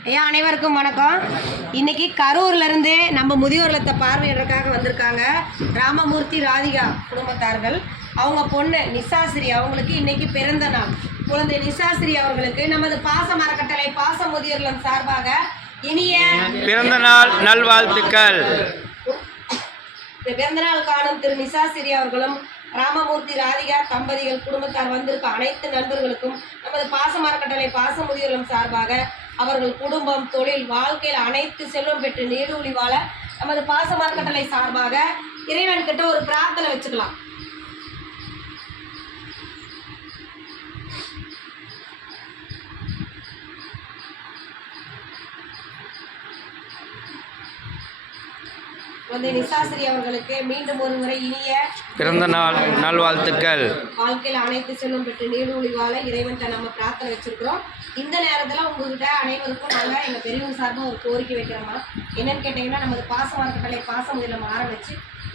ஐயா அனைவருக்கும் வணக்கம். இன்னைக்கு கரூர்லேருந்து நம்ம முதியோர் இல்லத்தை பார்வையிடறதுக்காக வந்திருக்காங்க ராமமூர்த்தி ராதிகா குடும்பத்தார்கள். அவங்க பொண்ணு நிசாஸ்ரீ அவங்களுக்கு இன்னைக்கு பிறந்த நாள். குழந்தை நிசாஸ்ரீ அவர்களுக்கு நமது பாச மரக்கட்டளை பாச முதியோர் இல்லம் சார்பாக இனிய பிறந்த நாள் நல்வாழ்த்துக்கள். பிறந்தநாள் காணும் திரு நிசாஸ்ரீ அவர்களும் ராமமூர்த்தி ராதிகா தம்பதிகள் குடும்பத்தார் வந்திருக்க அனைத்து நண்பர்களுக்கும் நமது பாச மரக்கட்டளை பாச முதியோர் சார்பாக அவர்கள் குடும்பம் தொழில் வாழ்க்கையில் அனைத்து செல்வம் பெற்று நீடூழி வாழ நமது பாச மரக்கட்டளை சார்பாக இறைவன் கிட்ட ஒரு பிரார்த்தனை வச்சுக்கலாம். குழந்தை நிசாஸ்ரீ அவர்களுக்கு மீண்டும் ஒரு முறை இனிய பிறந்த நாள் நல்வாழ்த்துக்கள். வாழ்க்கையில் அனைத்து செல்வம் பெற்று நீடூழி வாழ இறைவன்கிட்ட நம்ம பிரார்த்தனை வச்சிருக்கிறோம். இந்த நேரத்தில் உங்ககிட்ட அனைவருக்கும் நாங்கள் எங்கள் பெரியவங்க சார்பாக ஒரு கோரிக்கை வைக்கிறோமா. என்னன்னு கேட்டிங்கன்னா, நமது பாச மரக்கட்டளை பாச முதலில் ஆரம்பித்து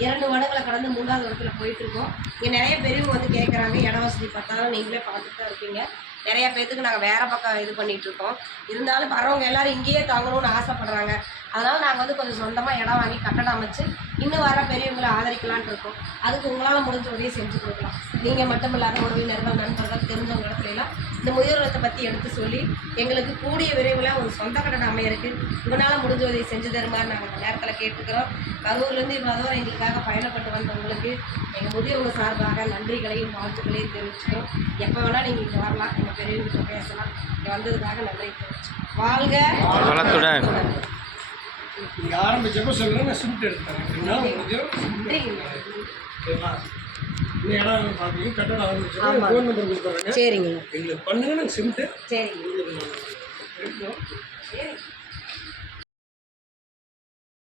2 வருடங்களை கடந்து 3வது வருடத்தில் போயிட்டுருக்கோம். இங்கே நிறைய பெரியவங்க வந்து கேட்குறாங்க, இட வசதி பார்த்தாலும் நீங்களே பார்த்துட்டு தான் இருக்கீங்க. நிறையா பேர்த்துக்கு நாங்கள் வேறு பக்கம் இது பண்ணிகிட்ருக்கோம். இருந்தாலும் வரவங்க எல்லோரும் இங்கேயே தங்கணும்னு ஆசைப்பட்றாங்க. அதனால் நாங்கள் வந்து கொஞ்சம் சொந்தமாக இடம் வாங்கி கட்டடம் அமைச்சு இன்னும் வர பெரியவங்களை ஆதரிக்கலான் இருக்கோம். அதுக்கு உங்களால் முடிஞ்ச உதவி செஞ்சு கொடுக்கலாம். நீங்கள் மட்டும் இல்லாத உறவினர்கள் நண்பர்கள் தெரிஞ்சவங்க இடத்துலாம் இந்த முதியோர் இல்லத்தை பற்றி எடுத்து சொல்லி எங்களுக்கு கூடிய விரைவில் ஒரு சொந்த கட்டடம் அமையிருக்கு உங்களால் முடிஞ்ச உதவி செஞ்சு தருமாறு நாங்கள் இந்த நேரத்தில் கேட்டுக்கிறோம். கரூர்லேருந்து இவ்வளோ தூரம் எங்களுக்காக பயணப்பட்டு வந்தவங்களுக்கு எங்கள் முதியோர் சார்பாக நன்றிகளையும் வாழ்த்துக்களையும் தெரிவிச்சுக்கிறோம். எப்போ வேணால் நீங்கள் இங்கே வரலாம், எங்கள் பெரியவங்கிட்ட பேசலாம். இங்கே வந்ததுக்காக நன்றி தெரிவிச்சோம். வாழ்க வளத்துடன். நீங்கள் ஆரம்பிச்சப்போ சொல்லுங்கள், நான் சிமெண்ட் எடுத்தேன். இடம் பார்த்தீங்க, கட்டடம் ஆரம்பிச்சோம். ஃபோன் நம்பர் கொடுத்துட்றேங்க. சரிங்க, எங்களுக்கு பண்ணுங்க, நாங்கள் சிமெண்ட்டு சரிங்க, சரி.